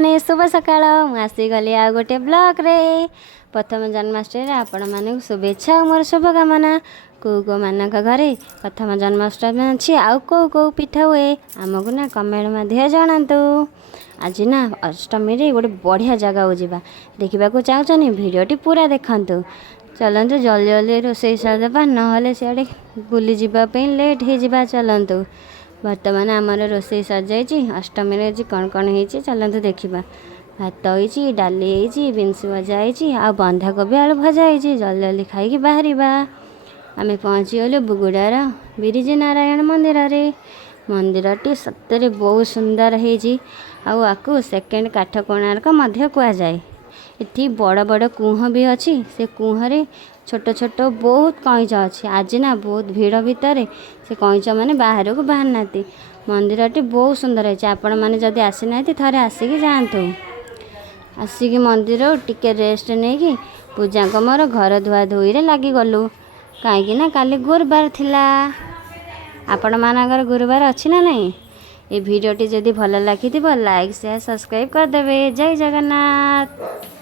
मैंने शुभ सकाळ आसीगली आ गोटे ब्लॉग रे प्रथम जन्माष्टमी आपण माने शुभेच्छा मोर शुभकामना को मानक घरे प्रथम जन्माष्टमी अच्छी आउ कौ पिठा हुए आमको ना कमेंट मध्य जनातु आज ना अष्टमी रे गोटे बढ़िया जगह को जावा देखा चाहूँ भिडियोटी पूरा देखु चलतु जल्दी जल्दी रोषे सारदेबा ना सियाड़े बुली जावाई लेट हो चलतु बर्तमान आमर रोषे सर जाइए अष्टमी आज कौन कौन हो चलतु देखा भात हो डाली हो बीन्स भजा हो आ बंधाकोबी आलू भजा हो जल्दी जल्दी खाई बाहर आम पहुँची गलु बुगुड़ार बिरजी नारायण मंदिर रे मंदिरटी सतरे बहुत सुंदर हो सेकेंड काठ कोणार्क मध्य कहुए इति बड़ बड़ कुह भी अच्छी से कुहरे छोट छोट बहुत कईच अच्छी आज ना बहुत भीड़ भितर से कईच मैंने बाहर को बाहर ना मंदिरटी बहुत सुंदर है आपण मैंने जदि आसी ना थे आसिक जातु आसिक मंदिर टिके रेस्ट नहीं कि पूजा मोर घर धुआ धुई लगी गलु कहीं काली गुरुवार थिला आपण मानकर गुरुवार अच्छी ना नहीं ये वीडियोटी जदि भल लगी लाइक शेयर सब्सक्राइब करदे। जय जगन्नाथ।